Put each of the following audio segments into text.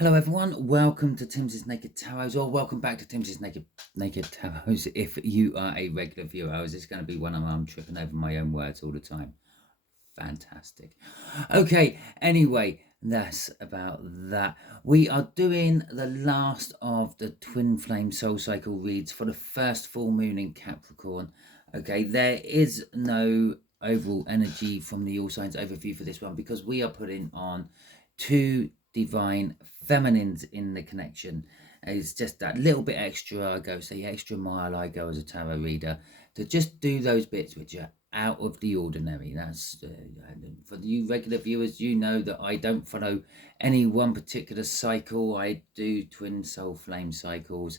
Hello everyone, welcome to Timsy's Naked Tarots, or welcome back to Timsy's Naked Tarots if you are a regular viewer. I was just going to be one of them. I'm tripping over my own words all the time. Fantastic. Okay, anyway, that's about that. We are doing the last of the Twin Flame Soul Cycle reads for the first full moon in Capricorn. Okay, there is no overall energy from the All Signs overview for this one because we are putting on two divine feminines in the connection. It's just that little bit extra. I go, say, extra mile I go as a tarot reader to just do those bits which are out of the ordinary. That's for you regular viewers, you know that I don't follow any one particular cycle. I do twin soul flame cycles.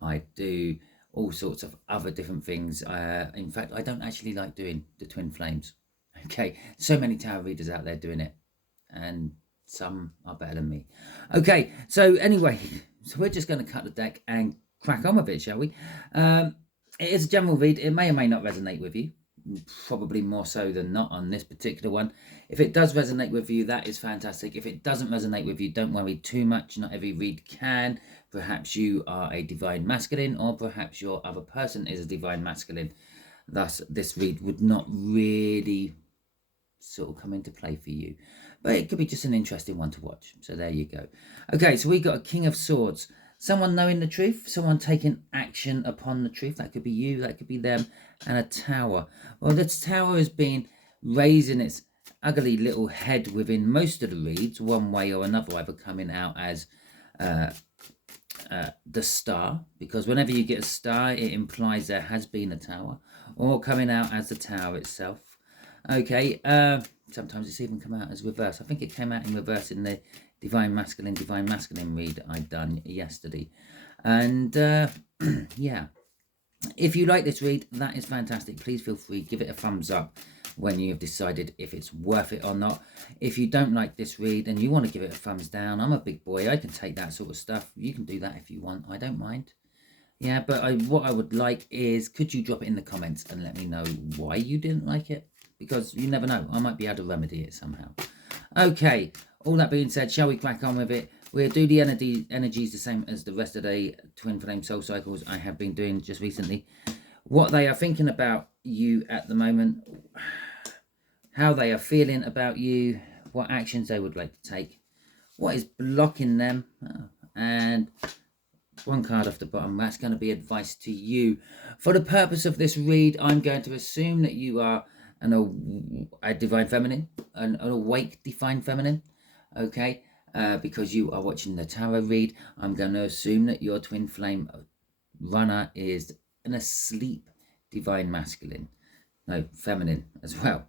I do all sorts of other different things. In fact, I don't actually like doing the twin flames. Okay, so many tarot readers out there doing it, and some are better than me. Okay, so anyway, so we're just going to cut the deck and crack on with it, shall we? It is a general read. It may or may not resonate with you. Probably more so than not on this particular one. If it does resonate with you, that is fantastic. If it doesn't resonate with you, don't worry too much. Not every read can. Perhaps you are a divine masculine, or perhaps your other person is a divine masculine. Thus, this read would not really sort of come into play for you, but it could be just an interesting one to watch. So there you go. Okay, so we got a King of Swords, someone knowing the truth, someone taking action upon the truth. That could be you, that could be them. And a Tower. Well, this Tower has been raising its ugly little head within most of the reads, one way or another, either coming out as the Star, because whenever you get a star, it implies there has been a tower, or coming out as the Tower itself. Okay, sometimes it's even come out as reverse. I think it came out in reverse in the Divine Masculine read I'd done yesterday. And yeah, if you like this read, that is fantastic. Please feel free, give it a thumbs up when you have decided if it's worth it or not. If you don't like this read and you want to give it a thumbs down, I'm a big boy. I can take that sort of stuff. You can do that if you want. I don't mind. Yeah, but what I would like is, could you drop it in the comments and let me know why you didn't like it? Because you never know, I might be able to remedy it somehow. Okay, all that being said, shall we crack on with it? We'll do the energies the same as the rest of the Twin Flame Soul Cycles I have been doing just recently. What they are thinking about you at the moment, how they are feeling about you, what actions they would like to take, what is blocking them, and one card off the bottom. That's going to be advice to you. For the purpose of this read, I'm going to assume that you are a divine feminine, an awake divine feminine, okay? Because you are watching the tarot read, I'm going to assume that your twin flame runner is an asleep divine masculine. No, feminine as well.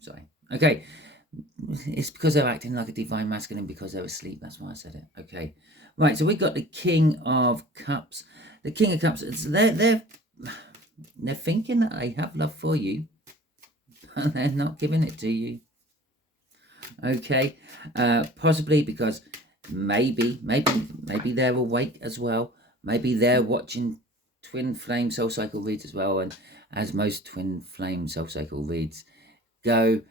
Sorry. Okay. It's because they're acting like a divine masculine because they're asleep. That's why I said it. Okay. Right, so we got the King of Cups. The King of Cups, they're thinking that they have love for you, but they're not giving it to you. Okay, possibly because maybe they're awake as well. Maybe they're watching Twin Flame Soul Cycle reads as well. And as most Twin Flame Soul Cycle reads don't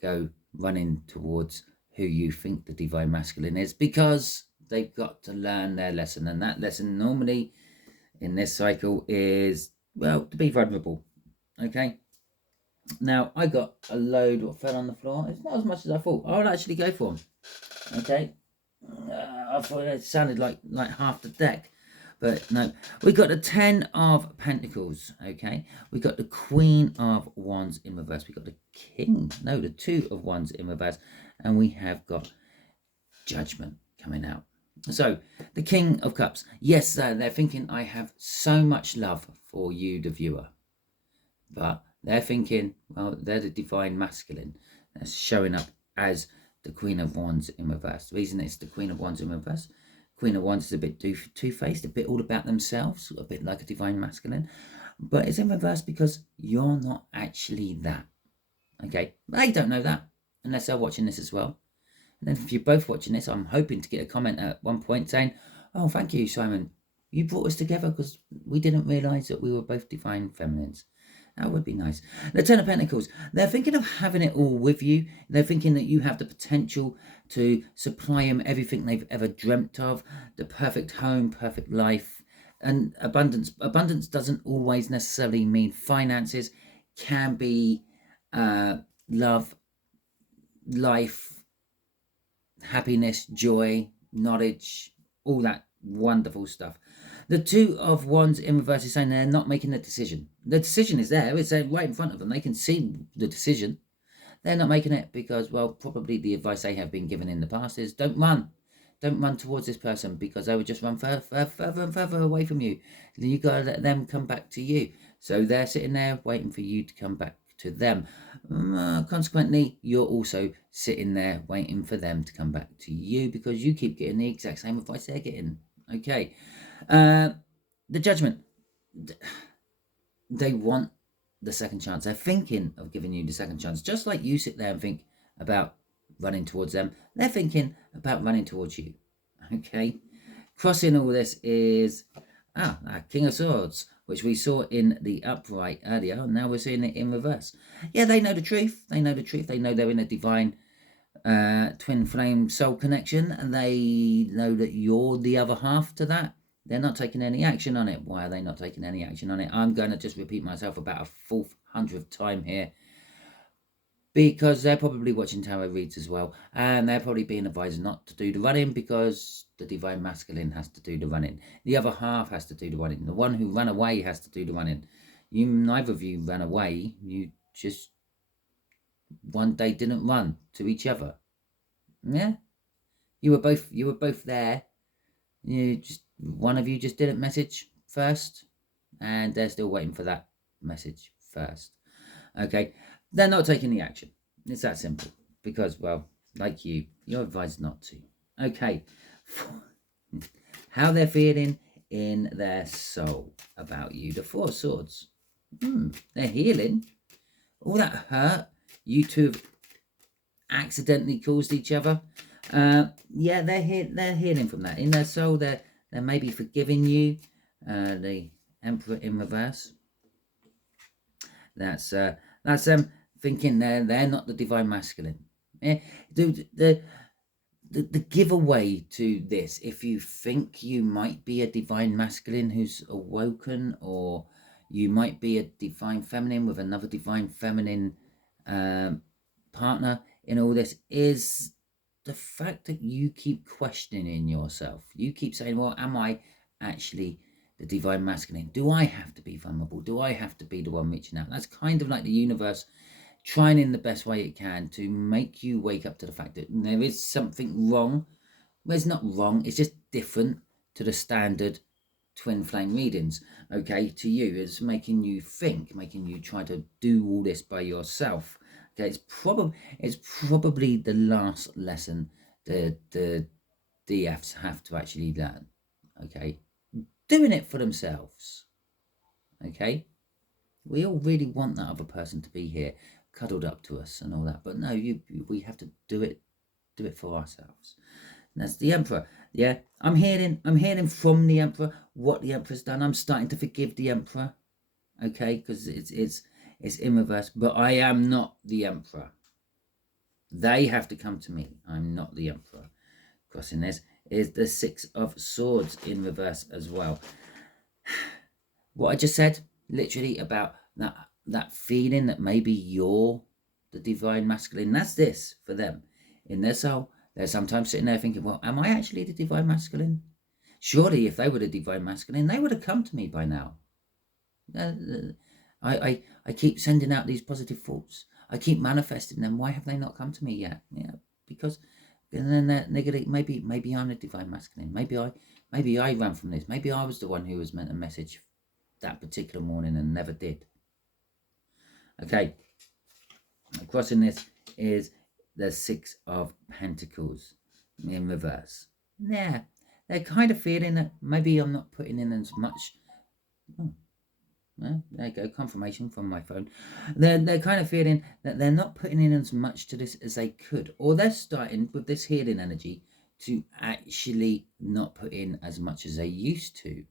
go running towards who you think the divine masculine is, because they've got to learn their lesson. And that lesson normally in this cycle is, well, to be vulnerable. Okay. Now, I got a load what fell on the floor. It's not as much as I thought. I'll actually go for them. Okay. I thought it sounded like half the deck. But no. We got the 10 of Pentacles. Okay. We got the Queen of Wands in reverse. We got the King. No, the 2 of Wands in reverse. And we have got Judgment coming out. So, the King of Cups. Yes, they're thinking, I have so much love for you, the viewer. But they're thinking, well, they're the divine masculine. That's showing up as the Queen of Wands in reverse. The reason it's the Queen of Wands in reverse, Queen of Wands is a bit two-faced, a bit all about themselves, a bit like a divine masculine. But it's in reverse because you're not actually that. Okay? They don't know that unless they're watching this as well. And then if you're both watching this, I'm hoping to get a comment at one point saying, oh, thank you, Simon. You brought us together because we didn't realise that we were both divine feminines. That would be nice. The Ten of Pentacles. They're thinking of having it all with you. They're thinking that you have the potential to supply them everything they've ever dreamt of. The perfect home, perfect life. And abundance. Abundance doesn't always necessarily mean finances. Can be love, life, happiness, joy, knowledge, all that wonderful stuff. The Two of Wands in reverse is saying they're not making a decision. The decision is there. It's right in front of them. They can see the decision. They're not making it because, well, probably the advice they have been given in the past is don't run. Don't run towards this person because they would just run further and further away from you. Then you got to let them come back to you. So they're sitting there waiting for you to come back to them. Consequently, you're also sitting there waiting for them to come back to you because you keep getting the exact same advice they're getting. Okay. The Judgment. They want the second chance. They're thinking of giving you the second chance. Just like you sit there and think about running towards them, they're thinking about running towards you. Okay. Crossing all this is King of Swords, which we saw in the upright earlier, and now we're seeing it in reverse. Yeah, they know the truth. They know the truth. They know they're in a divine twin flame soul connection, and they know that you're the other half to that. They're not taking any action on it. Why are they not taking any action on it? I'm going to just repeat myself about a 400th time here, because they're probably watching tarot reads as well, and they're probably being advised not to do the running because the divine masculine has to do the running. The other half has to do the running. The one who ran away has to do the running. Neither of you ran away. You just one day didn't run to each other. Yeah, you were both there. One of you just didn't message first, and they're still waiting for that message first. Okay, they're not taking the action. It's that simple. Because, well, like you're advised not to. Okay, how they're feeling in their soul about you. The Four of Swords. They're healing. All that hurt you two have accidentally caused each other. Yeah, they're healing from that. In their soul, they're maybe forgiving you. The Emperor in reverse. That's them thinking they're not the divine masculine. Yeah, the giveaway to this, if you think you might be a divine masculine who's awoken, or you might be a divine feminine with another divine feminine partner in all this, is the fact that you keep questioning yourself. You keep saying, well, am I actually the divine masculine? Do I have to be vulnerable? Do I have to be the one reaching out? That's kind of like the universe trying in the best way it can to make you wake up to the fact that there is something wrong. Well, it's not wrong, it's just different to the standard twin flame readings. Okay, to you, it's making you think, making you try to do all this by yourself. Okay, it's probably the last lesson the DFs have to actually learn. Okay, doing it for themselves. Okay, we all really want that other person to be here, cuddled up to us and all that, but no, we have to do it for ourselves. And that's the Emperor. Yeah, I'm hearing from the Emperor what the Emperor's done. I'm starting to forgive the Emperor. Okay, because it's in reverse, but I am not the Emperor. They have to come to me. I'm not the Emperor. Crossing this is the Six of Swords in reverse as well. What I just said, literally, about that feeling that maybe you're the divine masculine, that's this for them. In their soul, they're sometimes sitting there thinking, well, am I actually the divine masculine? Surely if they were the divine masculine, they would have come to me by now. I keep sending out these positive thoughts. I keep manifesting them. Why have they not come to me yet? Yeah, because then they're negative. Maybe I'm the divine masculine. Maybe I ran from this. Maybe I was the one who was meant a message that particular morning and never did. Okay, crossing this is the Six of Pentacles in reverse. Yeah, they're kind of feeling that maybe I'm not putting in as much. Well, there you go, confirmation from my phone. They're kind of feeling that they're not putting in as much to this as they could, or they're starting with this healing energy to actually not put in as much as they used to.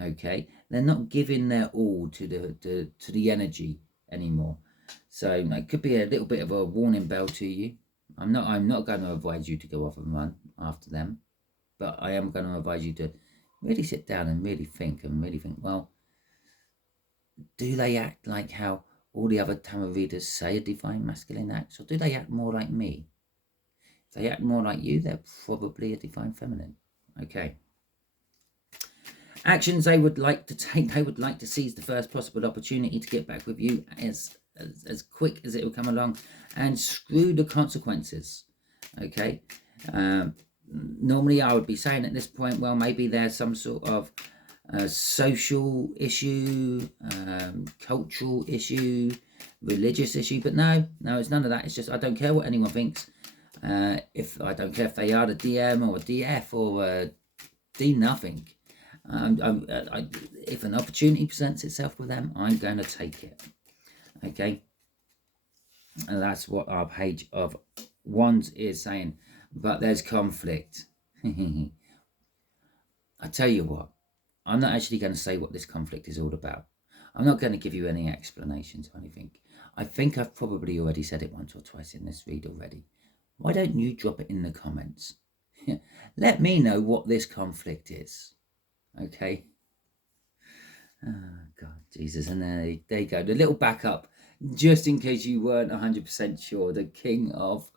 Okay, they're not giving their all to the energy anymore. So it could be a little bit of a warning bell to you. I'm not going to advise you to go off and run after them, but I am going to advise you to really sit down and really think, well, do they act like how all the other tarot readers say a divine masculine acts, or do they act more like me? If they act more like you, they're probably a divine feminine. Okay. Actions they would like to take, they would like to seize the first possible opportunity to get back with you as quick as it will come along, and screw the consequences. Okay. Normally I would be saying at this point, well, maybe there's some sort of social issue, cultural issue, religious issue, but no, it's none of that. It's just I don't care what anyone thinks. If I don't care if they are the DM or a DF or a D nothing. If an opportunity presents itself with them, I'm going to take it. Okay, and that's what our Page of Wands is saying. But there's conflict. I tell you what, I'm not actually going to say what this conflict is all about. I'm not going to give you any explanations or anything. I think I've probably already said it once or twice in this read already. Why don't you drop it in the comments? Let me know what this conflict is. Okay. Oh, God, Jesus. And there you go. The little backup, just in case you weren't 100% sure. The King of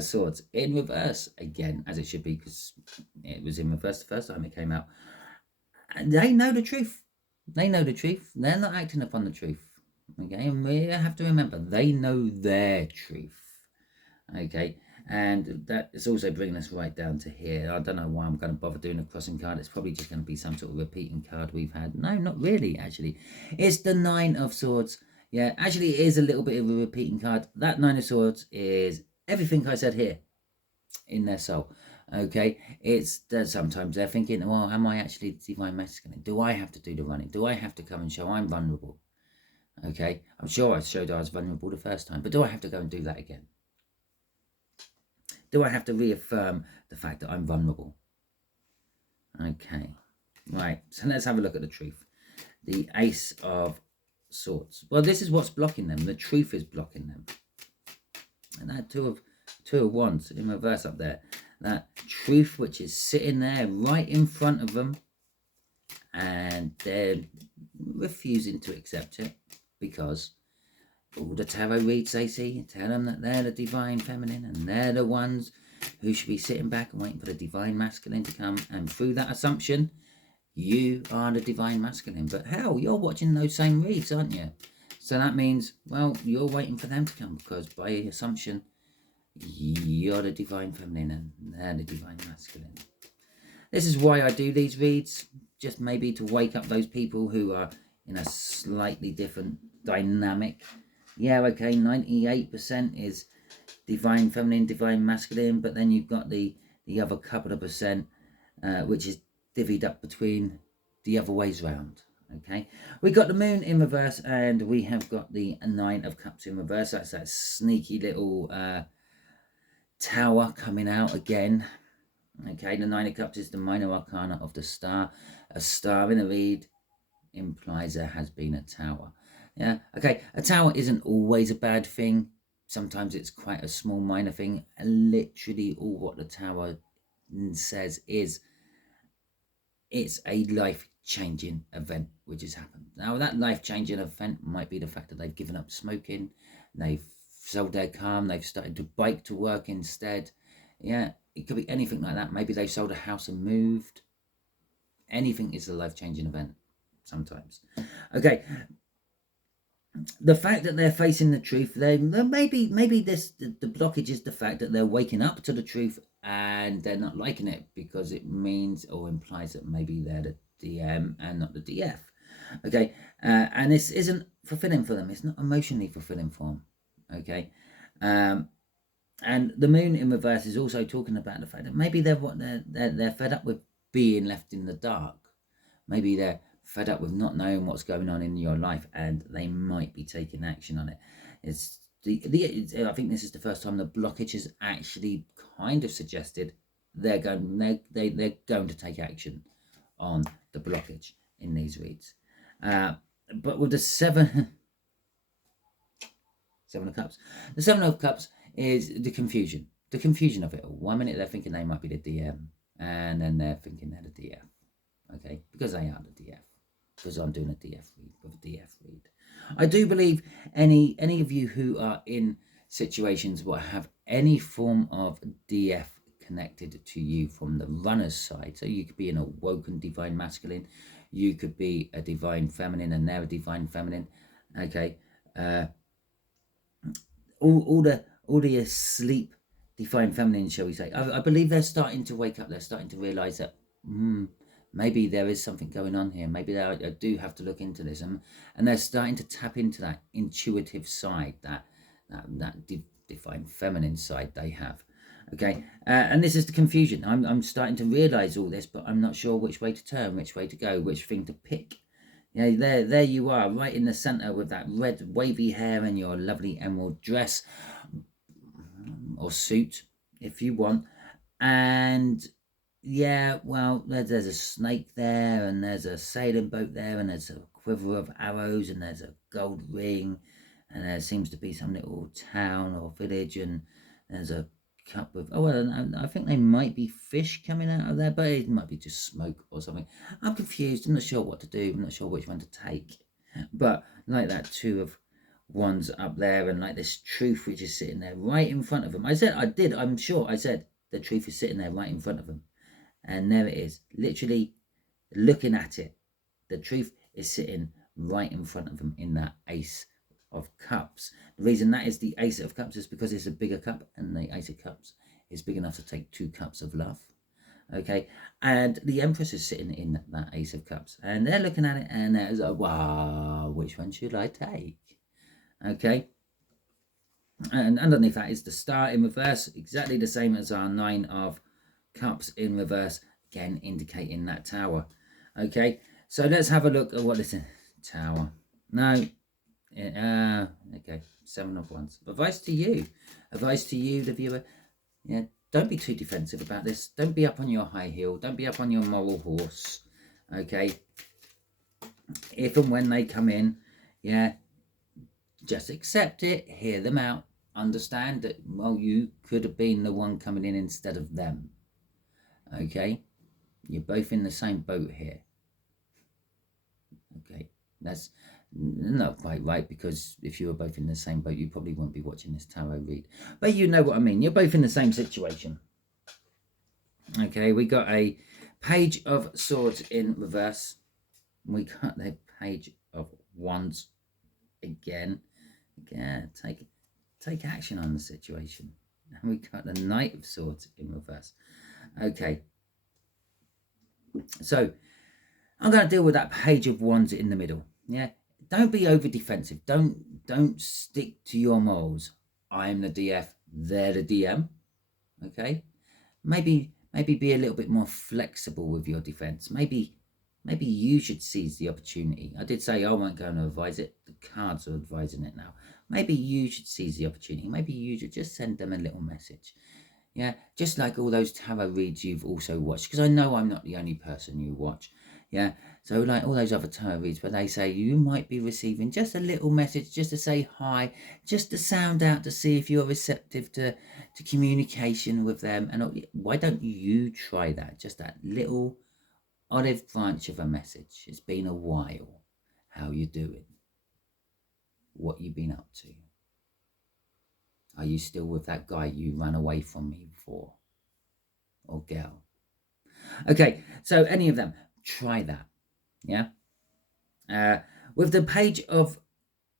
Swords in reverse again, as it should be, because it was in reverse the first time it came out. And they know the truth. They know the truth. They're not acting upon the truth. Okay, and we have to remember they know their truth. Okay, and that is also bringing us right down to here. I don't know why I'm going to bother doing a crossing card. It's probably just going to be some sort of repeating card we've had. No, not really, actually. It's the Nine of Swords. Yeah, actually it is a little bit of a repeating card. That Nine of Swords is everything I said here in their soul. Okay, it's that sometimes they're thinking, well, am I actually the divine masculine? Do I have to do the running? Do I have to come and show I'm vulnerable? Okay, I'm sure I showed I was vulnerable the first time, but do I have to go and do that again? Do I have to reaffirm the fact that I'm vulnerable? Okay, right, so let's have a look at the truth. The Ace of Swords. Well, this is what's blocking them. The truth is blocking them. And that Two of Wands in reverse up there. That truth which is sitting there right in front of them, and they're refusing to accept it because all the tarot reads they see tell them that they're the divine feminine and they're the ones who should be sitting back and waiting for the divine masculine to come, and through that assumption you are the divine masculine. But hell, you're watching those same reads, aren't you? So that means, well, you're waiting for them to come, because by assumption you're the divine feminine and they're the divine masculine. This is why I do these reads, just maybe to wake up those people who are in a slightly different dynamic. Yeah, okay, 98% is divine feminine, divine masculine, but then you've got the other couple of percent, which is divvied up between the other ways round. Okay, we got the Moon in reverse, and we have got the Nine of Cups in reverse. That's that sneaky little tower coming out again. Okay, the Nine of Cups is the minor arcana of the star. A star in a read implies there has been a tower. Yeah, okay, a tower isn't always a bad thing. Sometimes it's quite a small minor thing. And literally all what the tower says is it's a life-changing event which has happened. Now, that life-changing event might be the fact that they've given up smoking, they've sold their car, and they've started to bike to work instead. Yeah, it could be anything like that. Maybe they've sold a house and moved. Anything is a life-changing event sometimes. Okay, the fact that they're facing the truth, maybe the blockage is the fact that they're waking up to the truth and they're not liking it, because it means or implies that maybe they're the DM and not the DF. Okay, and this isn't fulfilling for them. It's not emotionally fulfilling for them. Okay, and the Moon in reverse is also talking about the fact that maybe they're fed up with being left in the dark. Maybe they're fed up with not knowing what's going on in your life, and they might be taking action on it. I think this is the first time the blockage has actually kind of suggested they're going to take action on the blockage in these reads. But with the Seven of Cups, the Seven of Cups is the confusion of it all. 1 minute they're thinking they might be the DM, and then they're thinking they're the DF. Okay, because they are the DF. Because I'm doing a DF read with a DF read. I do believe any of you who are in situations where have any form of DF connected to you from the runner's side. So you could be an awoken divine masculine, you could be a divine feminine, and they're a divine feminine. Okay, all the asleep divine feminine, shall we say? I believe they're starting to wake up. They're starting to realise that maybe there is something going on here. Maybe I do have to look into this, and they're starting to tap into that intuitive side, that divine feminine side they have. Okay, and this is the confusion. I'm starting to realise all this, but I'm not sure which way to turn, which way to go, which thing to pick. Yeah, there you are, right in the centre with that red wavy hair and your lovely emerald dress or suit, if you want. And yeah, well, there's a snake there, and there's a sailing boat there, and there's a quiver of arrows, and there's a gold ring, and there seems to be some little town or village, and there's a cup of, I think they might be fish coming out of there, but it might be just smoke or something. I'm confused. I'm not sure what to do. I'm not sure which one to take. But like that Two of Wands up there, and like this truth which is sitting there right in front of them. I'm sure I said the truth is sitting there right in front of them. And there it is, literally looking at it. The truth is sitting right in front of them in that Ace of Cups. The reason that is the Ace of Cups is because it's a bigger cup, and the Ace of Cups is big enough to take 2 cups of love. Okay, and the Empress is sitting in that Ace of Cups, and they're looking at it, and they're like, wow, which one should I take? Okay, and underneath that is the Star in reverse, exactly the same as our 9 of Cups in reverse, again indicating that Tower. Okay, so let's have a look at what this is. Tower. No. Okay, 7 of Wands. Advice to you, the viewer. Yeah, don't be too defensive about this. Don't be up on your high heel. Don't be up on your moral horse. Okay, if and when they come in, yeah, just accept it, hear them out, understand that, well, you could have been the one coming in instead of them. Okay, you're both in the same boat here. Okay, that's not quite right, because if you were both in the same boat, you probably wouldn't be watching this tarot read. But you know what I mean. You're both in the same situation. Okay, we got a Page of Swords in reverse. We got the Page of Wands again. Yeah, take action on the situation. And we got the Knight of Swords in reverse. Okay, so I'm going to deal with that Page of Wands in the middle. Yeah, don't be over defensive. Don't stick to your morals. I'm the DF, they're the DM. Okay, maybe be a little bit more flexible with your defense. Maybe you should seize the opportunity. I did say I won't go and advise it. The cards are advising it now. Maybe you should seize the opportunity. Maybe you should just send them a little message. Yeah, just like all those tarot reads you've also watched, because I know I'm not the only person you watch. Yeah, so like all those other tarot reads where they say you might be receiving just a little message, just to say hi, just to sound out to see if you're receptive to communication with them. And why don't you try that? Just that little olive branch of a message. It's been a while. How you doing? What you been up to? Are you still with that guy you ran away from me for? Or girl? Okay, so any of them, try that. Yeah. With the Page of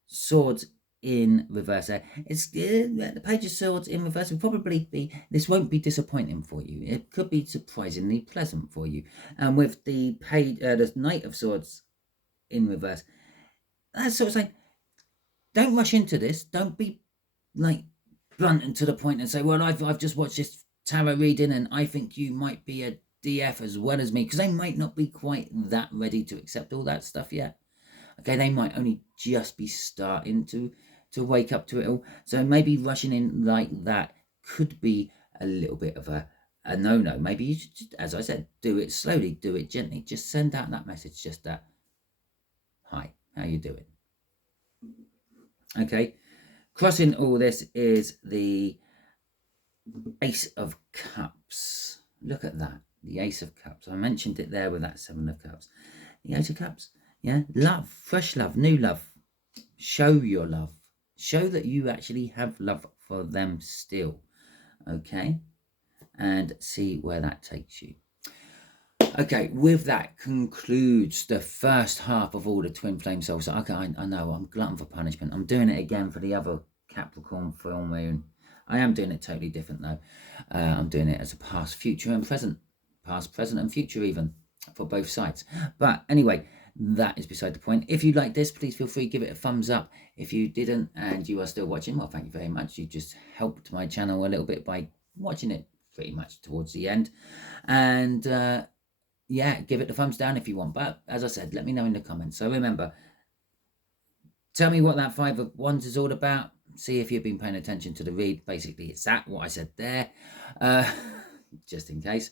Swords in reverse, it's the Page of Swords in reverse will probably be, this won't be disappointing for you. It could be surprisingly pleasant for you. And with the the Knight of Swords in reverse, that's sort of saying, don't rush into this. Don't be like blunt and to the point and say, well, I've just watched this tarot reading and I think you might be a DF as well as me, because they might not be quite that ready to accept all that stuff yet. Okay, they might only just be starting to wake up to it all. So maybe rushing in like that could be a little bit of a a no-no. Maybe you should, as I said, do it slowly, do it gently. Just send out that message, just that, hi, how you doing? Okay, crossing all this is the Ace of Cups. Look at that, the Ace of Cups. I mentioned it there with that Seven of Cups. The Ace of Cups, yeah, love, fresh love, new love. Show your love. Show that you actually have love for them still, okay? And see where that takes you. Okay, with that concludes the first half of all the Twin Flame Souls. Okay, I know, I'm glutton for punishment. I'm doing it again for the other Capricorn full moon. I am doing it totally different though. I'm doing it as a past, future and present. Past, present and future even, for both sides. But anyway, that is beside the point. If you like this, please feel free to give it a thumbs up. If you didn't and you are still watching, well, thank you very much. You just helped my channel a little bit by watching it pretty much towards the end. And yeah, give it the thumbs down if you want. But as I said, let me know in the comments. So remember, tell me what that Five of Wands is all about. See if you've been paying attention to the read. Basically, it's that, what I said there. Just in case.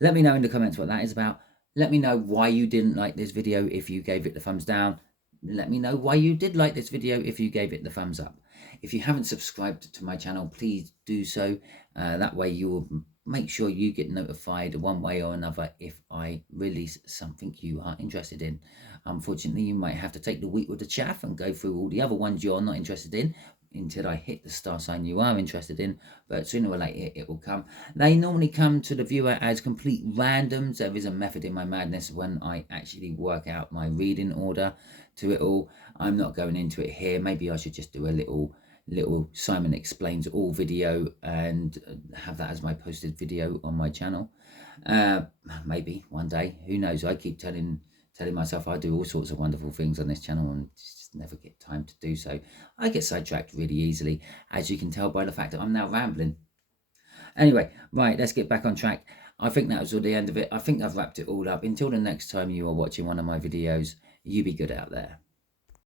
Let me know in the comments what that is about. Let me know why you didn't like this video if you gave it the thumbs down. Let me know why you did like this video if you gave it the thumbs up. If you haven't subscribed to my channel, please do so. That way you will make sure you get notified one way or another if I release something you are interested in. Unfortunately, you might have to take the wheat with the chaff and go through all the other ones you're not interested in until I hit the star sign you are interested in, but sooner or later it will come. They normally come to the viewer as complete randoms. There is a method in my madness when I actually work out my reading order to it all. I'm not going into it here. Maybe I should just do a little Simon Explains All video and have that as my posted video on my channel. Maybe one day, who knows? I keep telling myself I do all sorts of wonderful things on this channel and just never get time to do so. I get sidetracked really easily, as you can tell by the fact that I'm now rambling. Anyway, right, let's get back on track. I think that was all the end of it. I think I've wrapped it all up. Until the next time you are watching one of my videos, you be good out there.